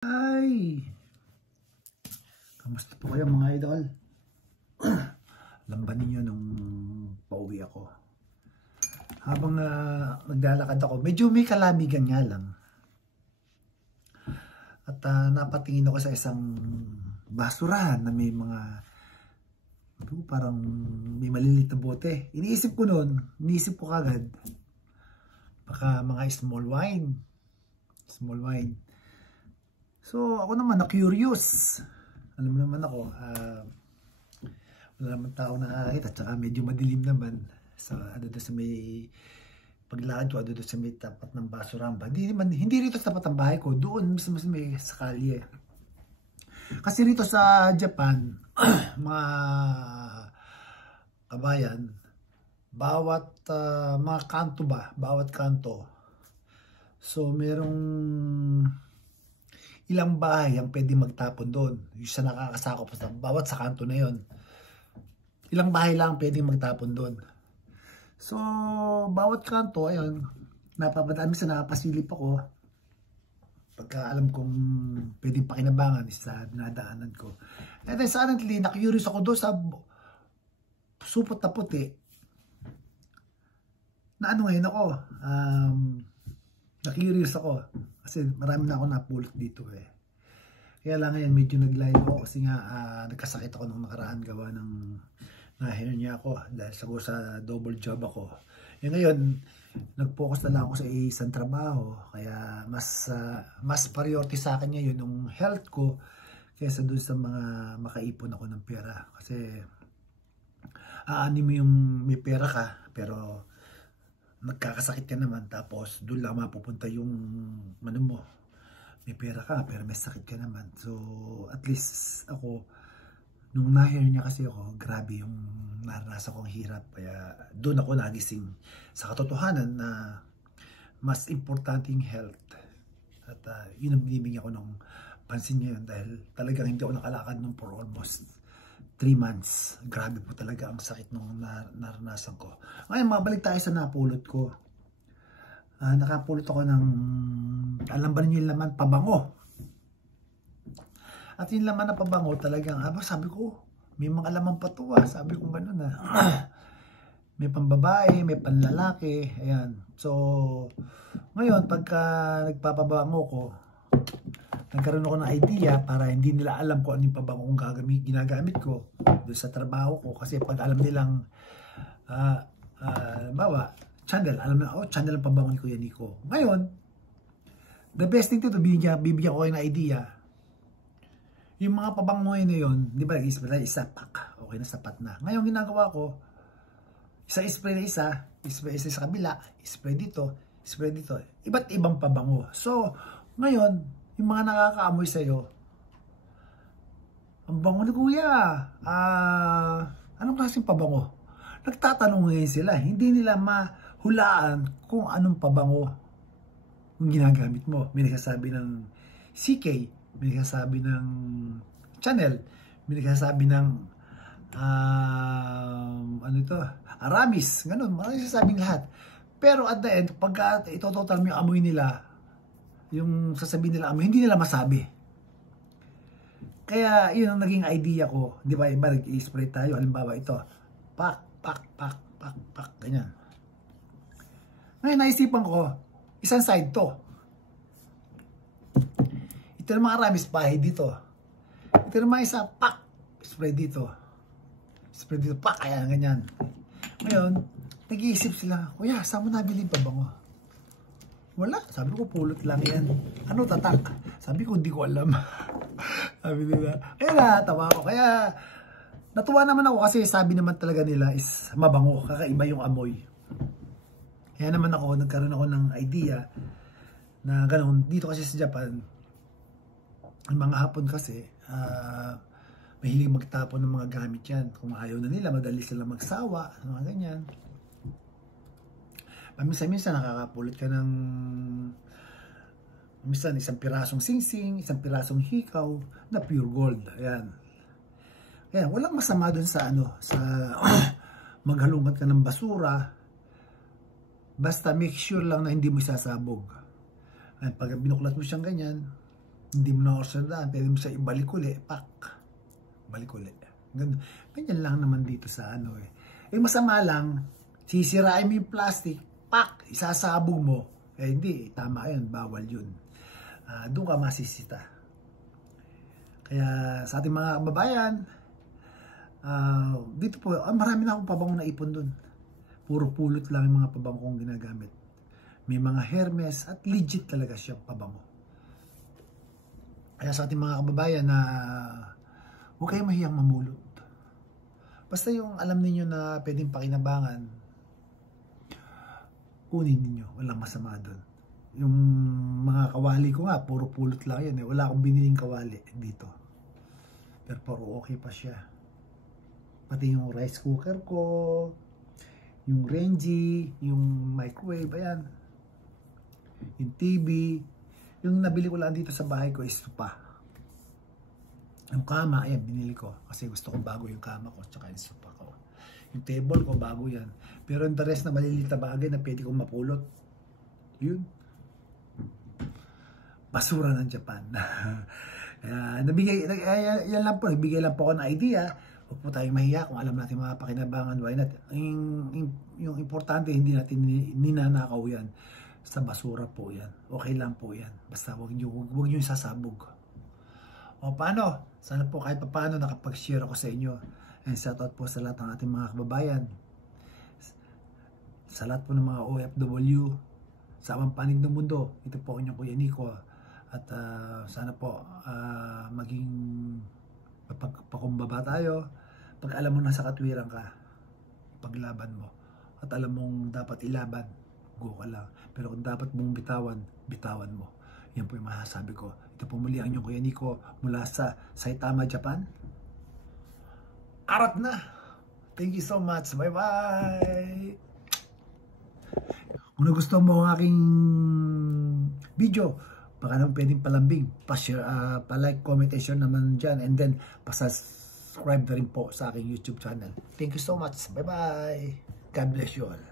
Ay, kamusta po kayo mga idol? Lamban ninyo nung pauwi ako. Habang naglalakad ako, medyo may kalamigan nga lang. At napatingin ako sa isang basurahan na may mga parang may maliliit na bote. Iniisip ko kagad baka mga small wine. So ako naman na-curious. Alam mo naman ako, wala naman tao nakakita at saka medyo madilim naman. So doon sa may paglakad ko, doon sa may tapat ng basuramba. Hindi rito sa tapat ng bahay ko, doon mas may sa kalye. Kasi rito sa Japan, mga kabayan, bawat mga kanto bawat kanto. So merong ilang bahay ang pwede magtapon doon. Yung sa nakakasakop sa bawat sa kanto na yon. Ilang bahay lang pwede magtapon doon. So bawat kanto, ayun, napapadami sa nakapasilip ako. Pagka alam kong pwedeng pakinabangan sa dinadaanan ko. And then suddenly, na-curious ako doon sa supot na puti. Na ano ngayon ako, na-curious ako. Kasi marami na ako napulot dito eh. Kaya lang ngayon medyo naglayo ako kasi nga nagkasakit ako nung nakaraan gawa ng na-hernia ako dahil sa double job ako. Yung ngayon, nag-focus na lang ako sa isang trabaho. Kaya mas priority sa akin ngayon yung health ko kaysa dun sa mga makaipon ako ng pera. Kasi mo yung may pera ka pero nagkakasakit ka naman tapos doon lang mapupunta yung ano mo, may pera ka pero may sakit ka naman. So at least ako nung na-hernia kasi ako, grabe yung naranasan kong hirap. Kaya doon ako nagising sa katotohanan na mas importante yung health. At yun ang binibigyan ko ng pansin ngayon dahil talagang hindi ako nakalakad nung for almost 3 months. Grabe po talaga ang sakit nung naranasan ko. Ngayon, mabalik tayo sa napulot ko. Nakapulot ako ng, alam ba niyo yung laman, pabango. At yung laman na pabango talagang, sabi ko, may mga laman pa to sabi ko gano'n may pambabae, may panlalaki, ayan. So, ngayon, pagka nagpapabango ko, nagkaroon ako ng idea para hindi nila alam kung ano yung pabangong ginagamit ko doon sa trabaho ko. Kasi pag alam nilang, bawa, channel, alam na, channel ang pabango ni Kuya Nico. Ngayon, the best thing to do, bibigyan ko kayo ng idea. Yung mga pabangoy na yun, di ba, isa pack, okay na, sapat na. Ngayon, ginagawa ko, spray na spray sa kabila, spray dito, iba't ibang pabango. So, ngayon, yung mga nakakaamoy sa'yo, ang bango ni Kuya, anong klaseng pabango? Nagtatanong ngayon sila, hindi nila mahulaan kung anong pabango yung ginagamit mo. May nagsasabi ng CK, may nagsasabi ng Channel, may nagsasabi ng Aramis, ganun, maraming sasabing lahat. Pero at the end, pagka itototal mo yung amoy nila, yung sasabihin nila amoy, hindi nila masabi. Kaya yun ang naging idea ko. Di ba, iba nag-i-spray tayo, halimbawa ito, pak, ganyan. Ngayon, naisipan ko, isang side to. Ito naman Aramis, pahay dito. Ito naman isa, pak, spray dito, pak, ayan, ganyan. Ngayon, nag-iisip sila, Kuya, saan mo nabili pa bango? Wala, sabi ko, pulot lang yan. Ano, tatak? Sabi ko, hindi ko alam. Sabi nila, kaya natawa ko. Kaya, natuwa naman ako kasi sabi naman talaga nila is mabango, kakaiba yung amoy. Kaya naman ako, nagkaroon ako ng idea na ganoon. Dito kasi sa Japan, ang mga Hapon kasi, mahilig magtapon ng mga gamit yan. Kung ayaw na nila, madali sila magsawa, mga ganyan. Minsan nakakapulot ka ng minsan isang pirasong singsing, isang pirasong hikaw na pure gold. Ayan. Ayan, walang masama dun sa sa maghalungkat ka ng basura. Basta make sure lang na hindi mo isasabog. Ayan, pag binuklat mo siyang ganyan, Hindi mo na orsadan, pwede mo sa ibalik uli, pak, balik uli. Ganyan lang naman dito sa ano eh. Masama lang, sisirain mo yung plastic, pak, isasabog mo. Hindi, tama yun, bawal yun. Doon ka masisita. Kaya sa ating mga kababayan, dito po, marami na akong pabango na ipon doon. Puro pulot lang yung mga pabango kong ginagamit. May mga Hermes at legit talaga siya pabango. Kaya sa ating mga kababayan na huwag kayong mahiyang mamulot. Basta yung alam niyo na pwedeng pakinabangan, kunin niyo, walang masama doon. Yung mga kawali ko nga, puro pulot lang yan. Wala akong biniling kawali dito. Pero puro okay pa siya. Pati yung rice cooker ko, yung Renji, yung microwave, ayan. Yung TV. Yung nabili ko lang dito sa bahay ko is sopa. Yung kama, ayan, binili ko. Kasi gusto ko bago yung kama ko, tsaka yung sopa ko. Yung table ko, bago yan. Pero yung the rest na maliliit na bagay na pwede kong mapulot, yun. Basura ng Japan. Yan lang po, nagbigay lang po ako ng idea. Huwag po tayong mahiya kung alam natin mga pakinabangan, why not? Yung importante, hindi natin ninanakaw yan. Sa basura po yan. Okay lang po yan. Basta huwag nyo sasabog. O paano? Sana po kahit paano nakapag-share ako sa inyo. And shout out po sa lahat ng ating mga kababayan. Sa lahat po ng mga OFW. Sa amang panig ng mundo. Ito po ang inyong Kuya Nico. At sana po maging pakumbaba tayo. Pag alam mo na sa katwiran ka, paglaban mo. At alam mong dapat ilaban, go ka lang. Pero kung dapat mong bitawan mo. Yan po yung masasabi ko. Ito po muli ang inyong Kuya Nico mula sa Saitama, Japan. Arat na! Thank you so much. Bye-bye! Kung nagustuhan mo ang aking video, baka naman pwedeng palambing, pa-share, pa-like, comment, and share naman dyan. And then, pa-subscribe na rin po sa aking YouTube channel. Thank you so much. Bye-bye! God bless you all.